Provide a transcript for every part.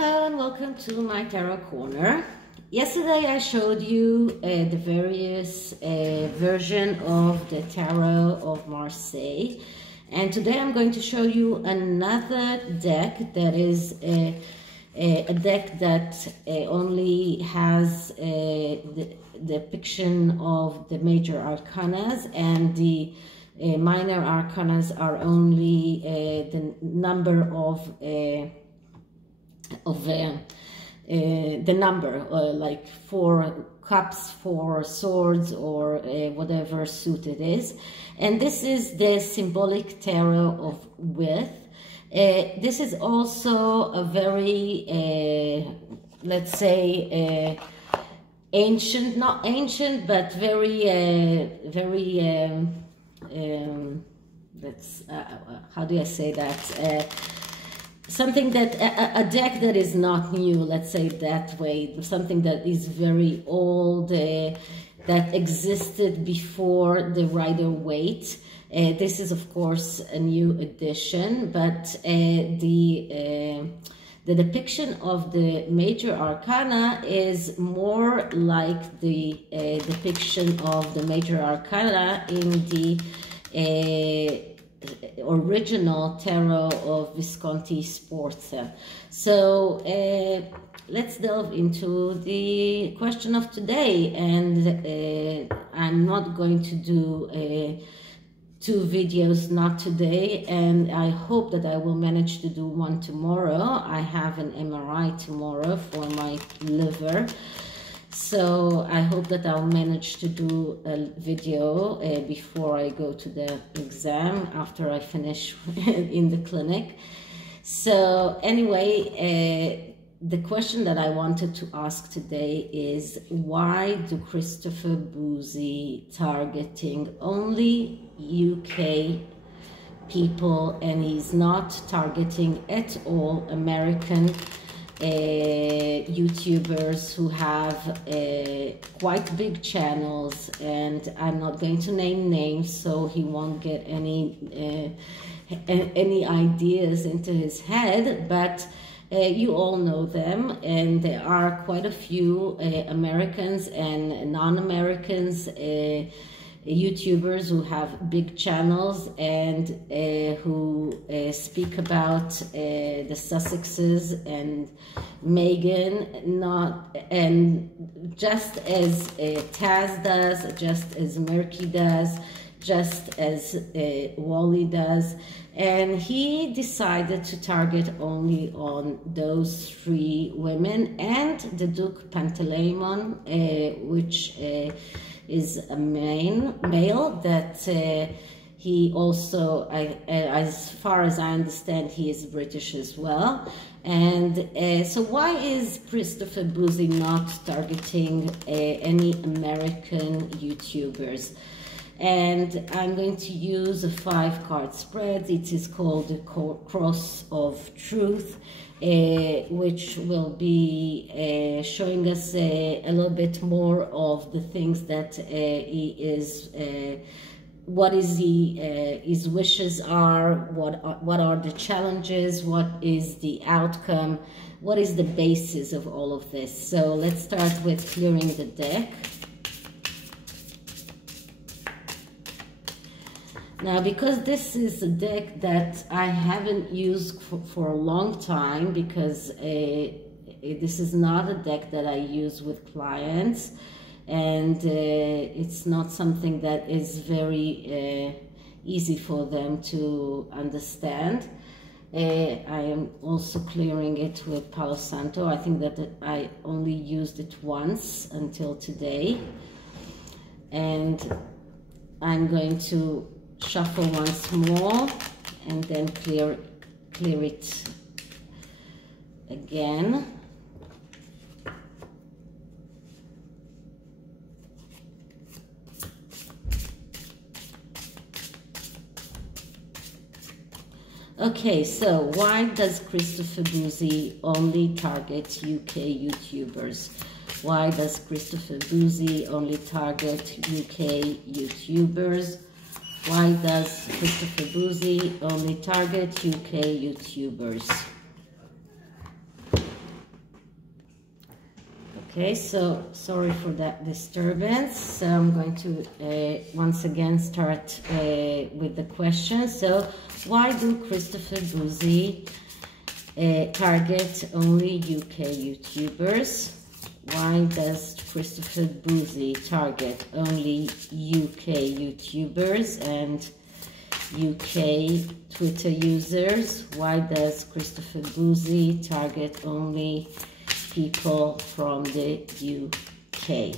Hello and welcome to my tarot corner. Yesterday I showed you the various version of the tarot of Marseille, and today I'm going to show you another deck that is a deck that only has the depiction of the major arcanas, and the minor arcanas are only the number of the number, like 4 cups, 4 swords, or whatever suit it is. And this is the Symbolic tarot of Wirth. This is also a very, let's say, ancient, not ancient, but very, how do I say that? Something that, a deck that is not new, let's say that way, something that is very old, that existed before the Rider-Waite. This is, of course, a new edition, but the depiction of the major arcana is more like the depiction of the major arcana in the original tarot of Visconti Sforza. So let's delve into the question of today, and I'm not going to do 2 videos, not today, and I hope that I will manage to do one tomorrow. I have an MRI tomorrow for my liver, so I hope that I'll manage to do a video before I go to the exam, after I finish in the clinic. So anyway, the question that I wanted to ask today is, why do Christopher Bouzy targeting only UK people, and he's not targeting at all American YouTubers who have quite big channels? And I'm not going to name names, so he won't get any ideas into his head, but you all know them, and there are quite a few Americans and non-Americans YouTubers who have big channels and who speak about the Sussexes and Meghan, and just as Taz does, just as Murky does, just as Wally does. And he decided to target only on those 3 women and the Duke Pantaleimon, which is a male that he also, as far as I understand, he is British as well. And so why is Christopher Bouzy not targeting any American YouTubers? And I'm going to use a 5-card spread. It is called the Cross of Truth, which will be showing us a little bit more of the things that he is, what is his wishes are, what are the challenges, what is the outcome, what is the basis of all of this. So let's start with clearing the deck. Now, because this is a deck that I haven't used for a long time, because this is not a deck that I use with clients, and it's not something that is very easy for them to understand. I am also clearing it with Palo Santo. I think that I only used it once until today, and I'm going to shuffle once more and then clear it again. Okay, so why does Christopher Bouzy only target UK YouTubers? Why does Christopher Bouzy only target UK YouTubers? Why does Christopher Bouzy only target UK YouTubers? Okay, so sorry for that disturbance. So I'm going to once again start with the question. So why do Christopher Bouzy target only UK YouTubers? Why does Christopher Bouzy target only UK YouTubers and UK Twitter users? Why does Christopher Bouzy target only people from the UK?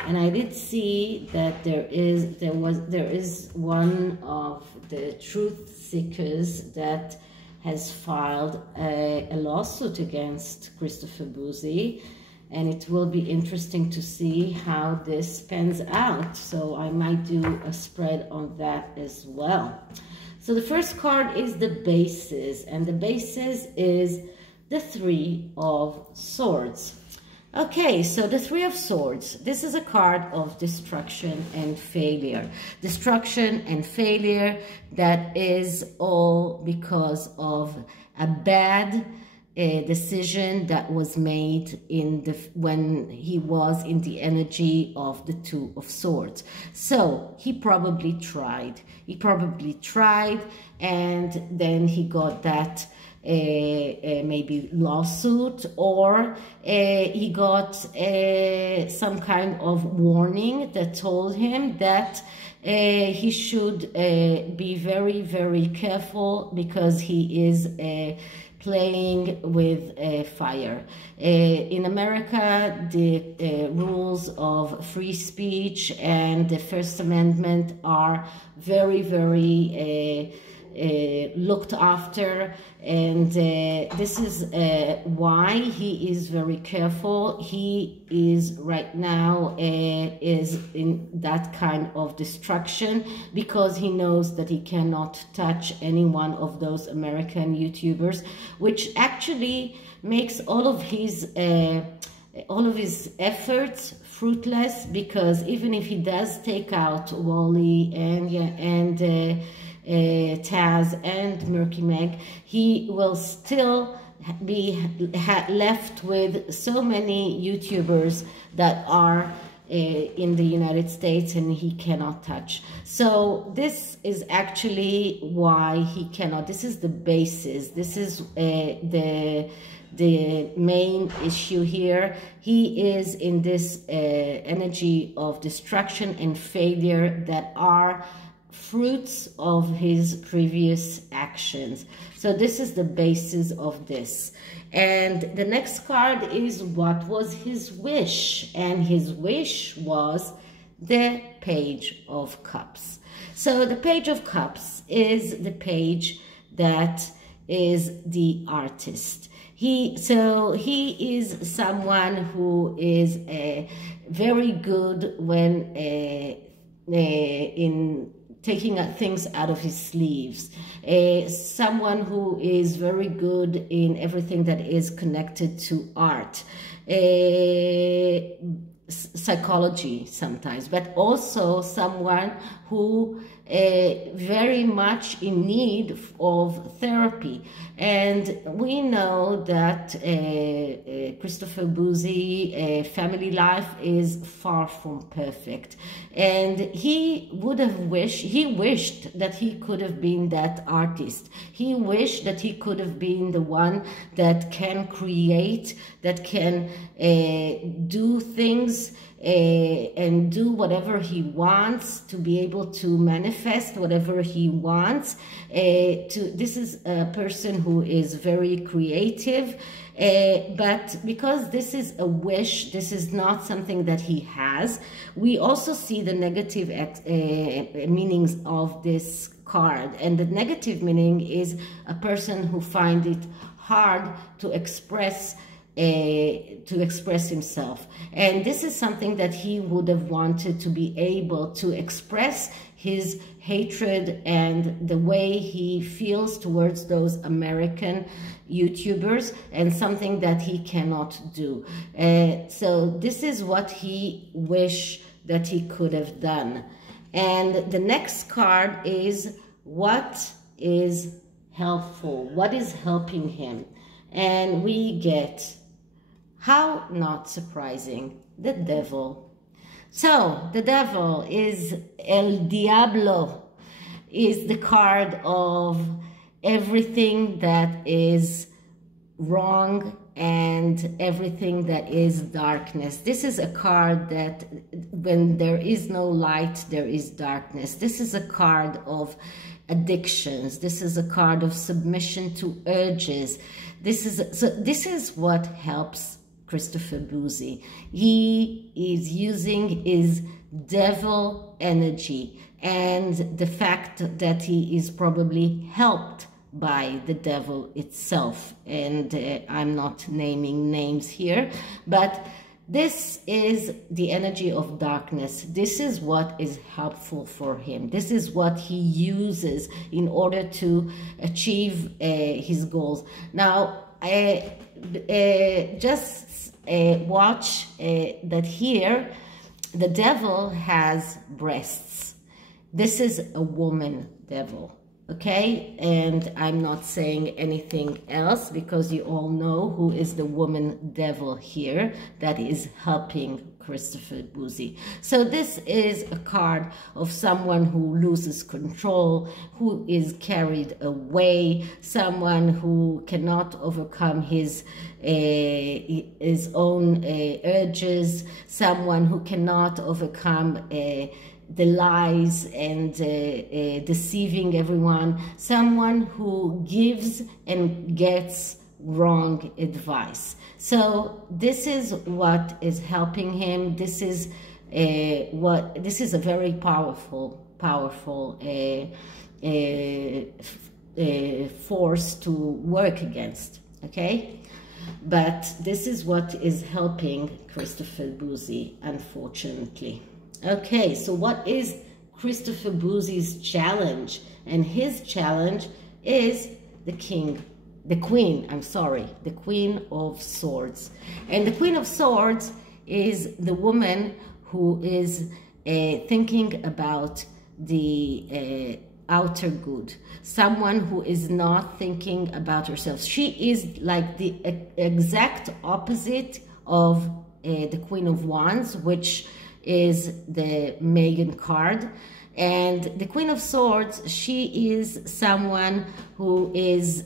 And I did see that there is one of the truth seekers that has filed a lawsuit against Christopher Bouzy, and it will be interesting to see how this pans out. So I might do a spread on that as well. So the first card is the bases, and the bases is the Three of Swords. Okay, so the Three of Swords, this is a card of destruction and failure. Destruction and failure that is all because of a bad decision that was made when he was in the energy of the Two of Swords. So he probably tried. And then he got that maybe lawsuit, or he got some kind of warning that told him that he should be very, very careful because he is playing with fire. In America, the rules of free speech and the First Amendment are very, very looked after, and this is why he is very careful. He is right now is in that kind of destruction because he knows that he cannot touch any one of those American YouTubers, which actually makes all of his efforts fruitless, because even if he does take out Wally and Taz and Murky Meg, he will still be left with so many YouTubers that are in the United States and he cannot touch. So this is actually why he cannot. This is the basis. This is the main issue here. He is in this energy of destruction and failure that are fruits of his previous actions. So this is the basis of this. And the next card is what was his wish, and his wish was the Page of Cups. So the Page of Cups is the page that is the artist. He is someone who is very good when in taking things out of his sleeves. Someone who is very good in everything that is connected to art, psychology sometimes, but also someone who very much in need of therapy. And we know that Christopher Bouzy family life is far from perfect, and he wished that he could have been that artist. He wished that he could have been the one that can create, that can do things and do whatever he wants, to be able to manifest whatever he wants. This is a person who is very creative, but because this is a wish, this is not something that he has. We also see the negative meanings of this card, and the negative meaning is a person who finds it hard to express himself. And this is something that he would have wanted to be able to express his hatred and the way he feels towards those American YouTubers, and something that he cannot do. So this is what he wished that he could have done. And the next card is what is helpful, what is helping him. And we get How not surprising? The devil. So the devil is El Diablo, is the card of everything that is wrong and everything that is darkness. This is a card that when there is no light, there is darkness. This is a card of addictions. This is a card of submission to urges. This is what helps Christopher Bouzy. He is using his devil energy and the fact that he is probably helped by the devil itself. And I'm not naming names here, but this is the energy of darkness. This is what is helpful for him. This is what he uses in order to achieve his goals. Now, just watch that here, the devil has breasts. This is a woman devil. Okay, and I'm not saying anything else because you all know who is the woman devil here that is helping Christopher Bouzy. So this is a card of someone who loses control, who is carried away, someone who cannot overcome his own urges, someone who cannot overcome the lies and deceiving everyone, someone who gives and gets wrong advice. So this is what is helping him. This is a very powerful force to work against. Okay, but this is what is helping Christopher Bouzy, unfortunately. Okay, so what is Christopher Bouzy's challenge? And his challenge is the Queen of Swords. And the Queen of Swords is the woman who is thinking about the outer good. Someone who is not thinking about herself. She is like the exact opposite of the Queen of Wands, which is the Megan card. And the Queen of Swords, she is someone who is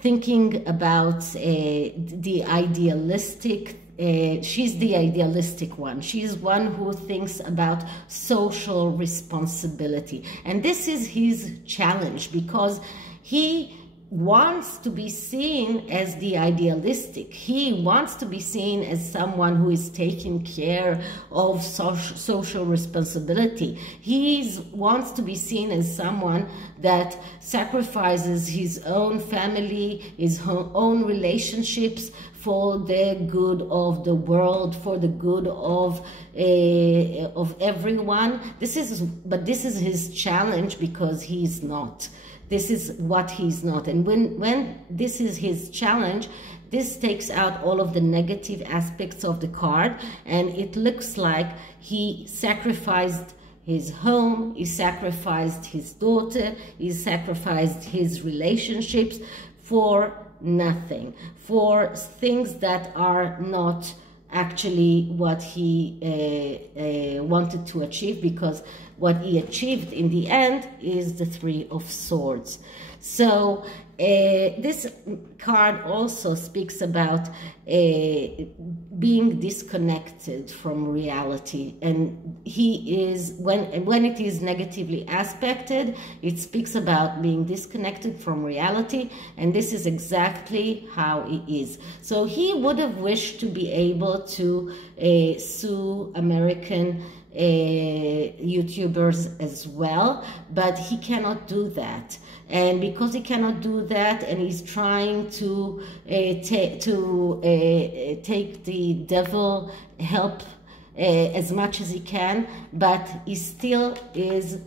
thinking about the idealistic. She's the idealistic one. She's one who thinks about social responsibility. And this is his challenge because he wants to be seen as the idealistic. He wants to be seen as someone who is taking care of social responsibility. He wants to be seen as someone that sacrifices his own family, his own relationships for the good of the world, for the good of everyone. This is his challenge because he's not. This is what he's not. And when this is his challenge, this takes out all of the negative aspects of the card, and it looks like he sacrificed his home, he sacrificed his daughter, he sacrificed his relationships for nothing, for things that are not actually what he wanted to achieve, because what he achieved in the end is the Three of Swords. So this card also speaks about being disconnected from reality, and he is, when it is negatively aspected, it speaks about being disconnected from reality, and this is exactly how he is. So he would have wished to be able to sue American YouTubers as well, but he cannot do that. And because he cannot do that, and he's trying to take the devil help as much as he can, but he still is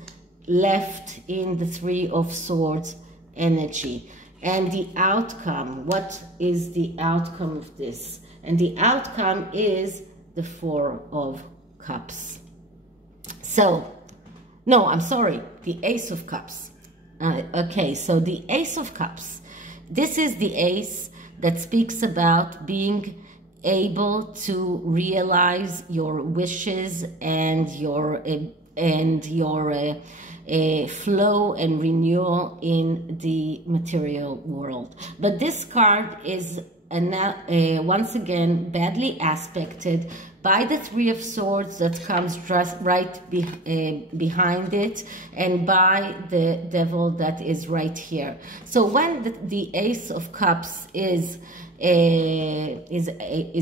left in the Three of Swords energy. And the outcome, what is the outcome of this? And the outcome is the Four of Cups. So, no, I'm sorry, the Ace of Cups. Okay, so the Ace of Cups. This is the ace that speaks about being able to realize your wishes and your flow and renewal in the material world. But this card is once again badly aspected by the Three of Swords that comes just right behind it, and by the Devil that is right here. So when the Ace of Cups is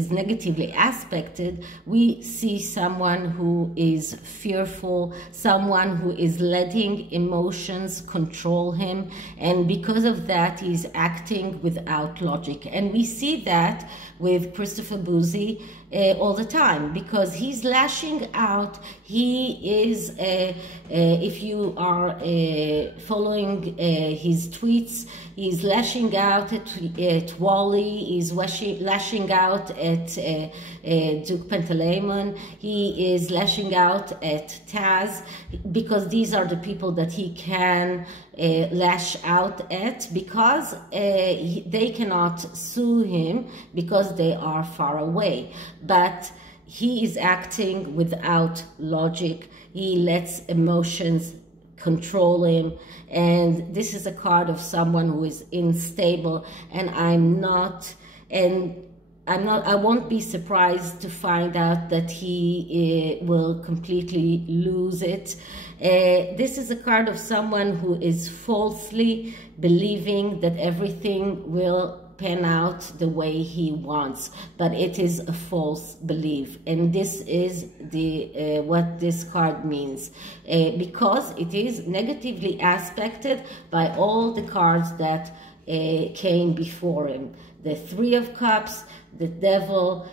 negatively aspected, we see someone who is fearful, someone who is letting emotions control him, and because of that he's acting without logic. And we see that with Christopher Bouzy all the time, because he's lashing out. He is, if you are following his tweets, he's lashing out at Wally, he's lashing out at Duke Pantaleimon, he is lashing out at Taz, because these are the people that he can lash out at, because they cannot sue him because they are far away. But he is acting without logic. He lets emotions control him, and this is a card of someone who is unstable. And I won't be surprised to find out that he will completely lose it. This is a card of someone who is falsely believing that everything will pan out the way he wants, but it is a false belief. And this is the what this card means, because it is negatively aspected by all the cards that came before him. The Three of Cups, the Devil,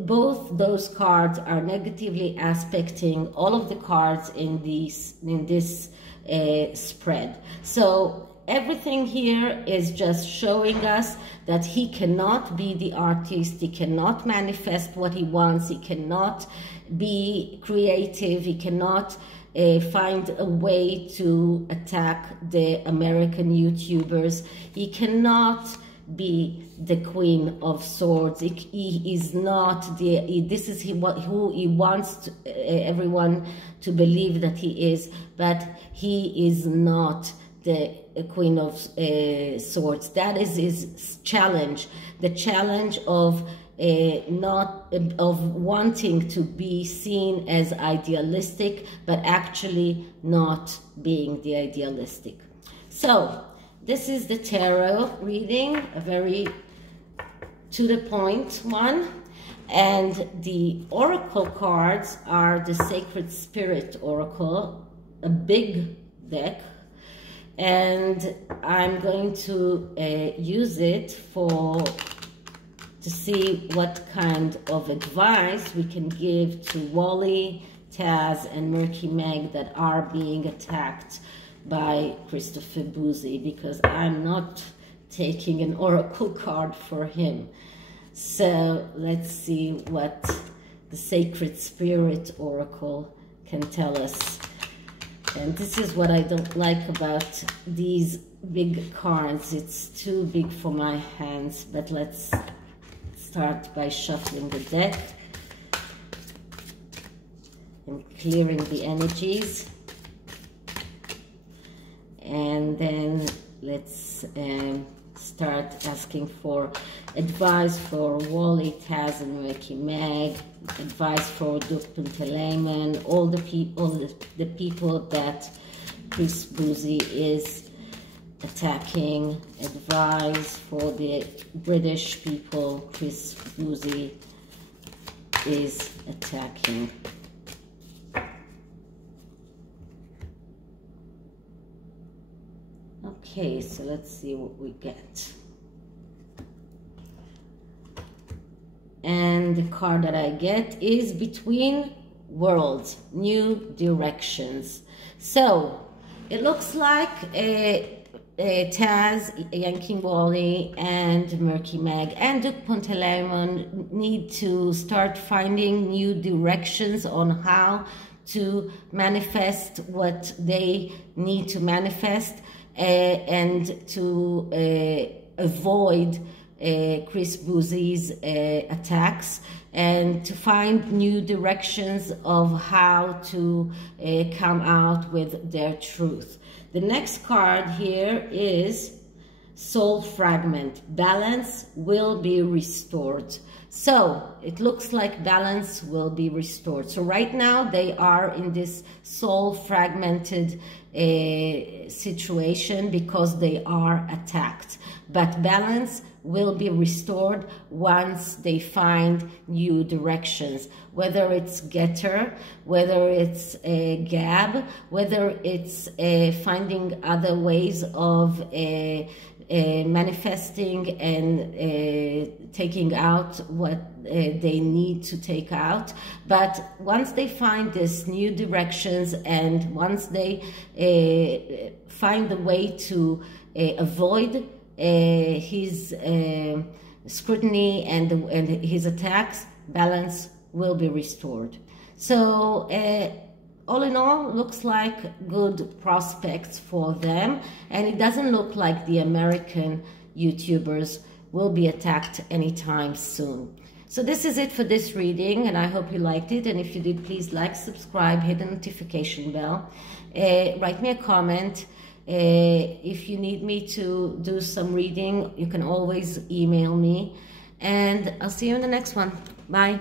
both those cards are negatively aspecting all of the cards in this spread. So everything here is just showing us that he cannot be the artist, he cannot manifest what he wants, he cannot be creative, he cannot find a way to attack the American YouTubers, he cannot be the Queen of Swords. He is not this is who he wants everyone to believe that he is, but he is not the Queen of Swords. That is his challenge, the challenge of wanting to be seen as idealistic, but actually not being the idealistic. So this is the tarot reading, a very to the point one, and the oracle cards are the Sacred Spirit Oracle, a big deck, and I'm going to use it to see what kind of advice we can give to Wally, Taz, and Murky Meg that are being attacked by Christopher Bouzy, because I'm not taking an oracle card for him. So let's see what the Sacred Spirit Oracle can tell us. And this is what I don't like about these big cards. It's too big for my hands, but let's start by shuffling the deck and clearing the energies. And then let's start asking for advice for Wally, Taz, and Murky Meg, advice for Duke Pantaleimon, all the people that Chris Bouzy is attacking, advice for the British people Chris Bouzy is attacking. Okay, so let's see what we get. And the card that I get is Between Worlds, New Directions. So it looks like Taz, Yanking Wally, and Murky Meg, and Duke Pantaleimon need to start finding new directions on how to manifest what they need to manifest, and to avoid Chris Bouzy's attacks, and to find new directions of how to come out with their truth. The next card here is Soul Fragment. Balance will be restored. So it looks like balance will be restored. So right now they are in this soul fragmented situation because they are attacked. But balance will be restored once they find new directions, whether it's GETTR, whether it's Gab, whether it's finding other ways of manifesting and taking out what they need to take out. But once they find this new directions, and once they find the way to avoid his scrutiny and his attacks, balance will be restored. So all in all, looks like good prospects for them, and it doesn't look like the American YouTubers will be attacked anytime soon. So this is it for this reading, and I hope you liked it. And if you did, please like, subscribe, hit the notification bell, write me a comment. If you need me to do some reading, you can always email me, and I'll see you in the next one. Bye.